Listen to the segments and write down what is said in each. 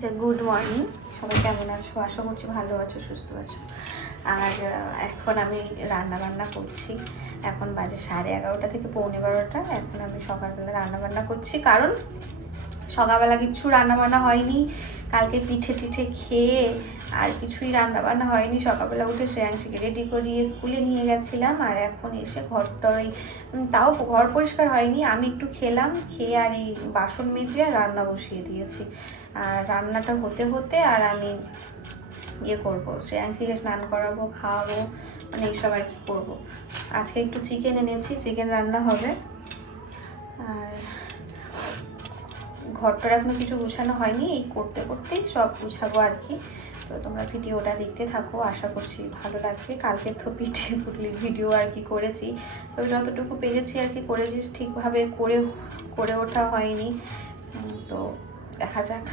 যে good morning, সবাই কেমন আছো? আশা করছি ভালো আছো, সুস্থ আছো। আর এখন আমি রান্না বান্না করছি। এখন বাজে 11:30 থেকে 11:45। এখন আমি সকালবেলা রান্না বান্না করছি, কারণ সকালবেলা কিছু রান্না বান্না হয়নি। কালকে পিঠে টিঠে খেয়ে আর কিছুই রান্না বান্না হয়নি। সকালবেলা উঠে শ্রেয়াংশীকে রেডি করিয়ে স্কুলে নিয়ে গেছিলাম, আর এখন এসে ঘরটাই, তাও ঘর পরিষ্কার হয়নি। আমি একটু খেলাম, খেয়ে আর এই বাসন মেজে আর রান্না বসিয়ে দিয়েছি। আর রান্নাটা হতে হতে আর আমি করবো, শ্রেয়াংশীকে স্নান করাবো, খাওয়াবো, মানে এইসব আর কি করবো। আজকে একটু চিকেন এনেছি, চিকেন রান্না হবে। আর ঘরটার এখনো কিছু গুছানো হয়নি, এই করতে করতেই সব গুছাবো আর কি। তো তোমরা ভিডিওটা দেখতে থাকো, আশা করছি ভালো লাগবে। কালকে তো পিঠে পুটলির ভিডিও আর কি করেছি, তো যতটুকু পেরেছি আর কি করেছি, ঠিকভাবে করে ওঠা হয়নি। তো দেখা যাক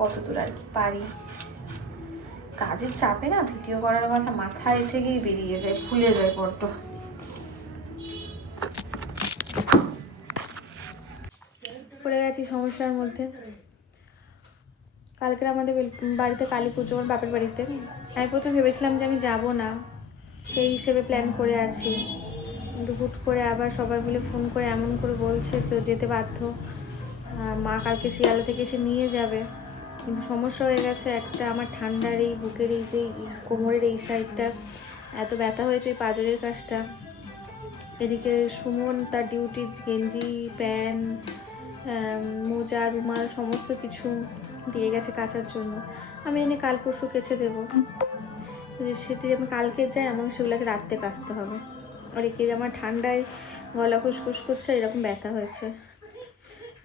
কতদূর আর কি পারি। কাজের চাপে না ভিডিও করার কথা মাথায় থেকেই বেরিয়ে যায়, ভুলে যায় বড্ড। পড়ে গেছি সমস্যার মধ্যে। কালকে আমাদের বাড়িতে কালী পুজো, আমার বাপের বাড়িতে। আমি প্রথম ভেবেছিলাম যে আমি যাব না, সেই হিসেবে প্ল্যান করে আছি। কিন্তু হুট করে আবার সবাই মিলে ফোন করে এমন করে বলছে তো যেতে বাধ্য। মা কালকে শিয়ালা থেকে এসে নিয়ে যাবে, কিন্তু সমস্যা হয়ে গেছে একটা, আমার ঠান্ডার এই বুকের এই যে কোমরের এই সাইডটা এত ব্যথা হয়েছে, ওই পাঁজরের কাজটা। এদিকে সুমন তার ডিউটির গেঞ্জি, প্যান্ট, মোজা, রুমাল সমস্ত কিছু দিয়ে গেছে কাচার জন্য। আমি এনে কাল পরশু কেচে দেবো। সেটি আমি কালকে যাই, আমাকে সেগুলোকে রাত্রে কাচতে হবে। আর একে আমার ঠান্ডায় গলা খুসখুস করছে, এরকম ব্যথা হয়েছে।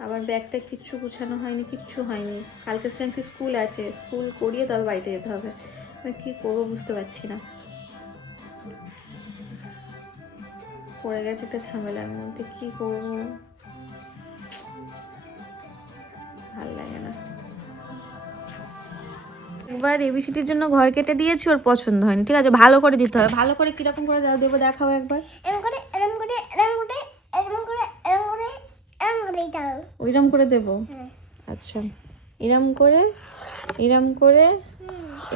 আবার ব্যাগটা কিচ্ছু গুছানো হয়নি, কিচ্ছু হয়নি। কালকে শ্রেয়াংশী স্কুল আছে, স্কুল করিয়ে তবে বাড়িতে যেতে হবে। আমি কী করবো বুঝতে পারছি না, পড়ে গেছে একটা ঝামেলার মধ্যে। কী করবো ভাল লাগে না। একবার এবিসিটির জন্য ঘর কেটে দিয়েছি, ওর পছন্দ হয়নি। ঠিক আছে, ভালো করে দিতে হবে। ভালো করে কিরকম করে দেবো দেখাও একবার। ওইরকম করে দেবো? আচ্ছা, এরম করে, এরম করে,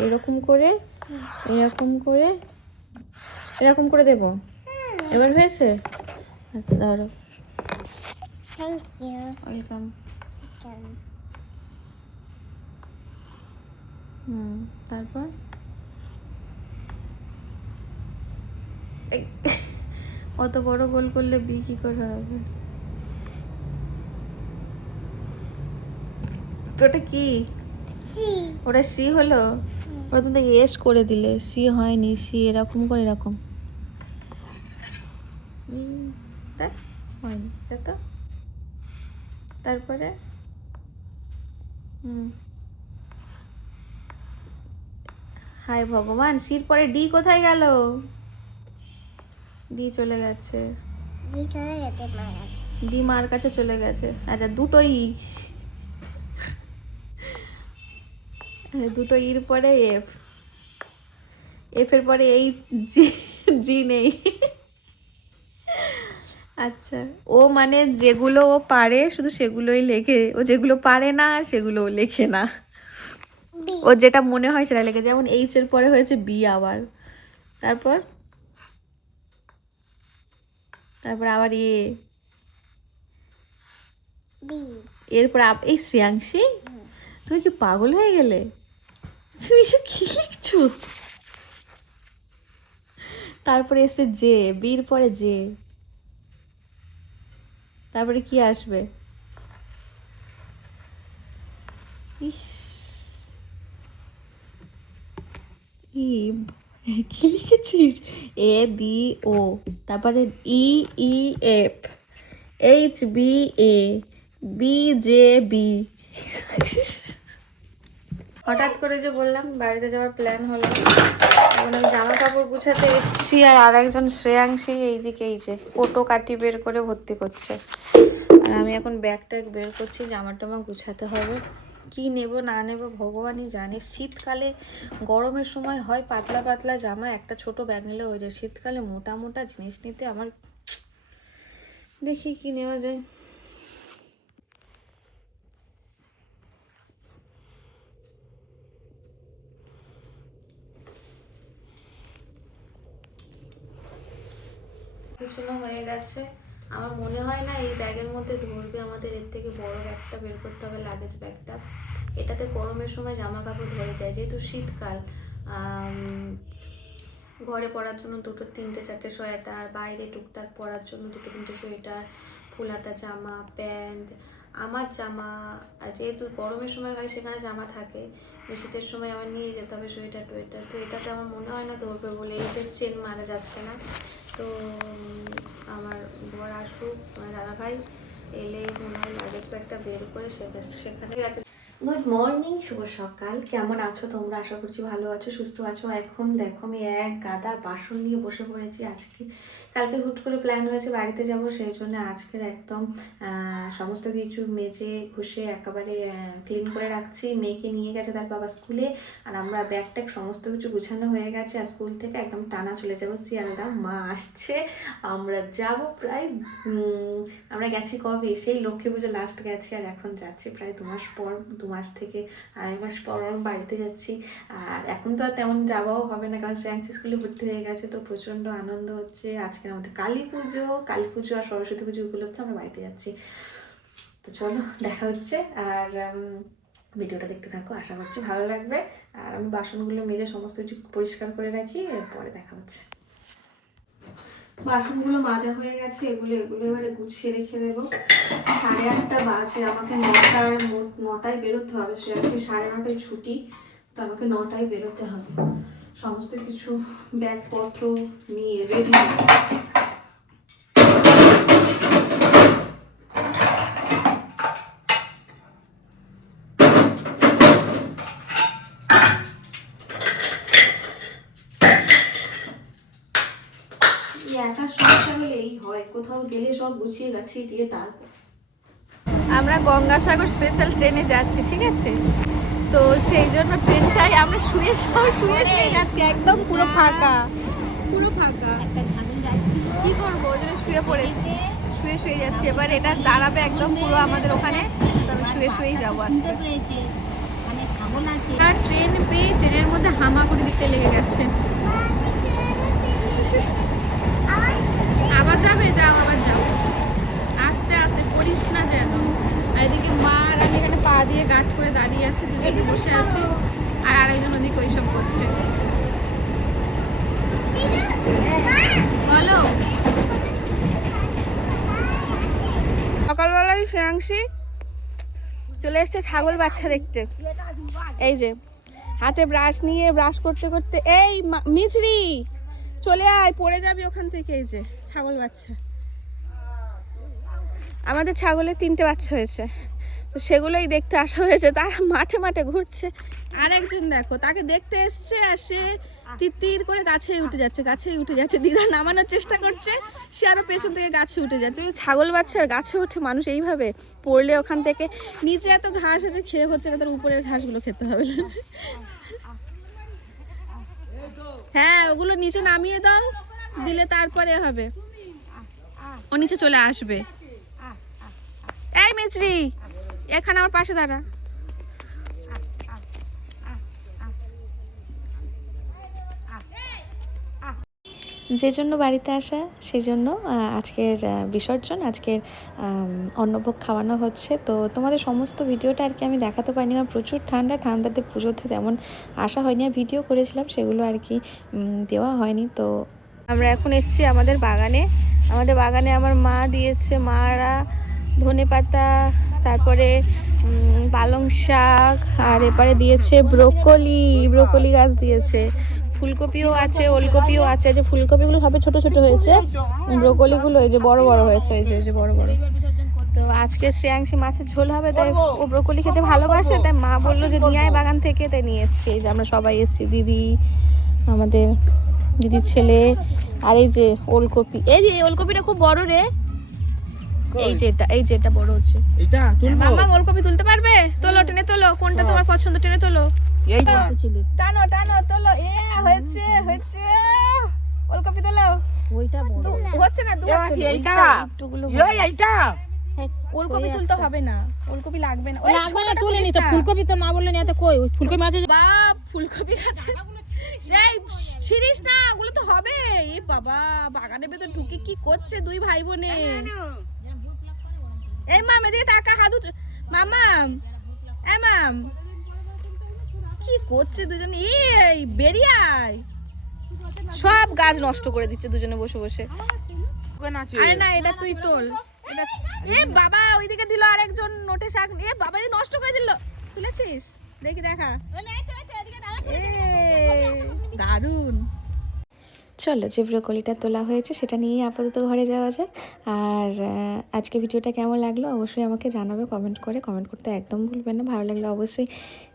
এরকম করে, এরকম করে, এরকম করে দেবো। এবার হয়েছে? আচ্ছা ধরো। Thank you. ওয়েলকাম। তারপর অত বড় গোল করলে বি কি করে হবে? ওটা কি? ওটা সি হলো? ওটা তুমি এস করে দিলে, সি হয়নি। সি এরকম করে, এরকম হয়নি তো। তারপরে হাই ভগবান, সির পরে ডি কোথায় গেল? ডি চলে গেছে, ডি মার কাছে চলে গেছে। আচ্ছা, দুটোই দুটো ইর পরে এফ, এফ এর পরে এই জি, জি নেই। আচ্ছা, ও মানে যেগুলো ও পারে শুধু সেগুলোই লেখে, ও যেগুলো পারে না সেগুলো ও লেখে না। ও যেটা মনে হয় সেটা লেখে। যেমন এইচ এর পরে হয়েছে বি আবার, তারপর তারপর আবার এ, এরপর এই শ্রেয়াংশী, তুমি কি পাগল হয়ে গেলে? তুমি এসব কি লিখছো? তারপরে এসে জে, বির পরে জে, তারপরে কি আসবে? ইস, ই কি লিখেছিস? এ বি ও, তারপরে ই E F, H B A, B J B. হঠাৎ করে যে বললাম বাড়িতে যাওয়ার প্ল্যান হলো, এখন আমি জামা কাপড় গুছাতে এসেছি, আর একজন শ্রেয়াংশী এইদিকে এই যে কোটো কাটি বের করে ভর্তি করছে। আর আমি এখন ব্যাগটা বের করছি, জামা টামা গুছাতে হবে। কি নেব না নেব ভগবানই জানে। শীতকালে, গরমের সময় হয় পাতলা পাতলা জামা, একটা ছোট ব্যাগ নিলে হয়ে যায়। শীতকালে মোটা মোটা জিনিস নিতে আমার, দেখি কি নেওয়া যায়। গুছানো হয়ে গেছে। আমার মনে হয় না এই ব্যাগের মধ্যে ধরবে, আমাদের এর থেকে বড় ব্যাগটা বের করতে হবে, লাগেজ ব্যাগটা। এটাতে গরমের সময় জামা কাপড় ধরে যায়, যেহেতু শীতকাল। ঘরে পরার জন্য 2, 3, 4 সোয়েটার, বাইরে টুকটাক পরার জন্য 2, 3 সোয়েটার, ফুলাতা জামা, প্যান্ট, আমার জামা। আর যেহেতু গরমের সময় হয় সেখানে জামা থাকে, শীতের সময় আমার নিয়ে যেতে হবে সোয়েটার টোয়েটার। তো এটাতে আমার মনে হয় না ধরবে বলে, এই যে চেন মারা যাচ্ছে না। তো আমার বর আসুক, দাদা ভাই এলে মনে হয় লাগেজ ব্যাগটা বের করে সেখানে গেছে। গুড মর্নিং, শুভ সকাল। কেমন আছো তোমরা? আশা করছি ভালো আছো, সুস্থ আছো। এখন দেখো আমি এক গাদা বাসন নিয়ে বসে পড়েছি। কালকে হুট করে প্ল্যান হয়েছে বাড়িতে যাব, সেই জন্য আজকের একদম সমস্ত কিছু মেজে ঘষে একেবারে ক্লিন করে রাখছি। মেয়েকে নিয়ে গেছে তার বাবা স্কুলে, আর আমরা ব্যাগ ট্যাগ সমস্ত কিছু গুছানো হয়ে গেছে। আর স্কুল থেকে একদম টানা চলে যাবো শিয়ালদা। মা আসছে, আমরা যাব প্রায় আমরা গেছি কবে, সেই লক্ষ্মী পুজো লাস্ট গেছি, আর এখন যাচ্ছি প্রায় 2 মাস পর, 2 মাস থেকে 2.5 মাস পর বাড়িতে যাচ্ছি। আর এখন তো আর তেমন যাওয়াও হবে না, কারণ শ্রেয়াংশী স্কুলে ভর্তি হয়ে গেছে। তো প্রচণ্ড আনন্দ হচ্ছে। আজকের আমাদের কালী পুজো আর সরস্বতী পুজো উপলক্ষে আমরা বাড়িতে যাচ্ছি। তো চলো দেখা হচ্ছে, আর ভিডিওটা দেখতে থাকো, আশা করছি ভালো লাগবে। আর আমি বাসনগুলো মেজে সমস্ত কিছু পরিষ্কার করে রাখি, এরপরে দেখা হচ্ছে। বাসনগুলো মাজা হয়ে গেছে, এগুলো এবারে গুছিয়ে রেখে দেবো। 8:30 বাজে, আমাকে 9টায় বেরোতে হবে। সে 9:30টায় ছুটি, তো আমাকে 9টায় বেরোতে হবে। সমস্ত কিছু ব্যাগপত্র নিয়ে রেডি। একা সমস্যা হলে এই হয়, কোথাও গেলে সব গুছিয়ে গাছিয়ে দিয়ে তারপর। আমরা গঙ্গাসাগর স্পেশাল ট্রেনে যাচ্ছি, ঠিক আছে? তো সেই জন্য ট্রেনটাই আমরা শুয়ে যাচ্ছি, একদম পুরো ফাঁকা। কি করবো, ওই জন্য শুয়ে পড়েছি, শুয়ে যাচ্ছি। এবার এটা দাঁড়াবে একদম পুরো আমাদের ওখানে, তবে শুয়েই যাবো আজকে। আর ট্রেন পেয়ে ট্রেনের মধ্যে হামাগুড়ি দিতে লেগে গেছে। আবার যাবে? যাও, আবার যাও, আস্তে আস্তে পড়িস না যেন। আর এদিকে মা আর আমি এখানে পা দিয়ে গাঁট করে দাঁড়িয়ে আছি, দুজনে বসে আছি, আর আরেকজন ওদিকে ওইসব করছে। বলো। সকালবেলায় শ্রেয়াংশী চলে এসছে ছাগল বাচ্চা দেখতে। এই যে হাতে ব্রাশ নিয়ে ব্রাশ করতে করতে, এই মিছরি চলে আয়, পড়ে যাবি ওখান থেকে। এই যে ছাগল বাচ্চা, আমাদের ছাগলের 3টে বাচ্চা হয়েছে, তো সেগুলোই দেখতে আসা হয়েছে। তারা মাঠে মাঠে ঘুরছে। আরেকজন দেখো, তাকে দেখতে এসছে, আর সে তির করে গাছেই উঠে যাচ্ছে। দিদা নামানোর চেষ্টা করছে, সে আরো পেছন থেকে গাছে উঠে যাচ্ছে। ছাগল বাচ্চার গাছে ওঠে মানুষ এইভাবে, পড়লে ওখান থেকে নিচে এত ঘাস আছে, খেয়ে হচ্ছে না, তার উপরের ঘাসগুলো খেতে হবে। হ্যাঁ, ওগুলো নিচে নামিয়ে দাও, দিলে তারপরে হবে, ও নিচে চলে আসবে। এই মিছরি, এখানে আমার পাশে দাঁড়া। যে জন্য বাড়িতে আসা, সেই জন্য আজকের বিসর্জন, আজকের অন্নভোগ খাওয়ানো হচ্ছে। তো তোমাদের সমস্ত ভিডিওটা আর কি আমি দেখাতে পারিনি, কারণ প্রচুর ঠান্ডাতে পুজোতে তেমন আসা হয়নি। আর ভিডিও করেছিলাম, সেগুলো আর কি দেওয়া হয়নি। তো আমরা এখন এসেছি আমাদের বাগানে আমার মা দিয়েছে, মারা ধনেপাতা, তারপরে পালং শাক, আর এপারে দিয়েছে ব্রোকলি গাছ দিয়েছে, ফুলকপিও আছে, ওলকপিও আছে। যে ফুলকপিগুলো সবে ছোট ছোট হয়েছে, ব্রোকলিগুলো এই যে বড় বড় হয়েছে, এই যে বড় বড়। তো আজকে শ্রেয়াংশী মাছের ঝোল হবে, তাই ও ব্রোকলি খেতে ভালোবাসে, তাই মা বললো যে নিয়ে আয় বাগান থেকে, তাই নিয়ে এসছি। এই যে আমরা সবাই এসছি, দিদি, আমাদের দিদির ছেলে, আর এই যে ওলকপি। এই যে ওলকপিটা খুব বড় রে, এই যে এটা বড় হচ্ছে। এটা তুলবো? মামা ওলকপি তুলতে পারবে? তোলো, টেনে তোলো, কোনটা তোমার পছন্দ, টেনে তোলো। এই টানো তোলো, হয়েছে ওলকপি তোলো। ওইটা বড় হচ্ছে না, এইটা একটুগুলো। এইটা ওলকপি তুলতে হবে না, ওলকপি লাগবে না, ওই লাগবে না, ছোটটা তুলে নি তুলিস তো। না। ফুলকপি তো মা বললে নিয়ে তো কই ফুলকপি আছে। বাপ ফুলকপি গাছে এই ছিড়িস না, ওগুলো তো হবে। এ বাবা, বাগানের ভেতর ঢুকে কি করছে দুই ভাই বোনে? এই মাম এদিকে তাকা, হাদু মামাম, এ মাম কি করছে দুজনে? এই বেরিয়ে আয়, সব গাছ নষ্ট করে দিচ্ছে দুজনে বসে বসে। আরে না, এটা তুই তোল। এটা এ বাবা, ওইদিকে দিল আরেকজন নোটে শাক। এ বাবা, এই নষ্ট করে দিল। তুলেছিস? দেখি দেখা। এ দারুন। চলো, যে ব্রোকলিটা তোলা হয়েছে সেটা নিয়েই আপাতত ঘরে যাওয়া যাক। আর আজকে ভিডিওটা কেমন লাগলো অবশ্যই আমাকে জানাবে কমেন্ট করে। কমেন্ট করতে একদম ভুলবেন না। ভালো লাগলে অবশ্যই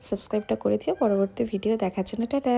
সাবস্ক্রাইবটা করে দিও পরবর্তী ভিডিও দেখার জন্য। টাটা।